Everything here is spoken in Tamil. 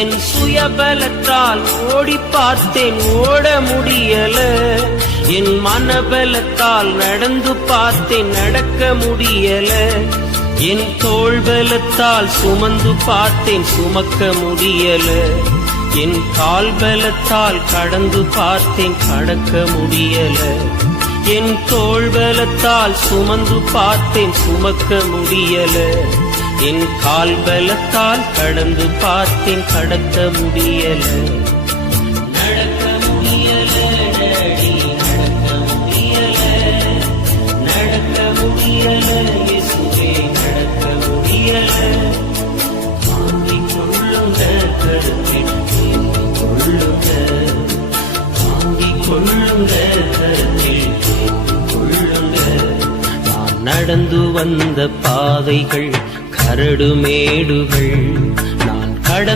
என் சுயபலத்தால் ஓடி பார்த்தேன், ஓட முடியல. என் மனபலத்தால் நடந்து பார்த்தேன், நடக்க முடியல. என் தோள் பலத்தால் சுமந்து பார்த்தேன், சுமக்க முடியல. என் கால் பலத்தால் கடந்து பார்த்தேன், கடக்க முடியல. என் தோள் பலத்தால் சுமந்து பார்த்தேன், சுமக்க முடியல. என் கால் பலத்தால் கடந்து பார்த்தேன், கடக்க முடியல. நடக்க முடியல டேடி, நடக்க முடியல. நடக்க முடியல இயேசுவே, நடக்க முடியல. வாங்கிக் கொள்ளுங்க கருத்தில், வாங்கிக் கொள்ளுங்க. வாங்கிக் கொள்ளுங்க கருத்தில், கொள்ளுங்க. நான் நடந்து வந்த பாதைகள் கரடு மேடுகள், நான் கடந்து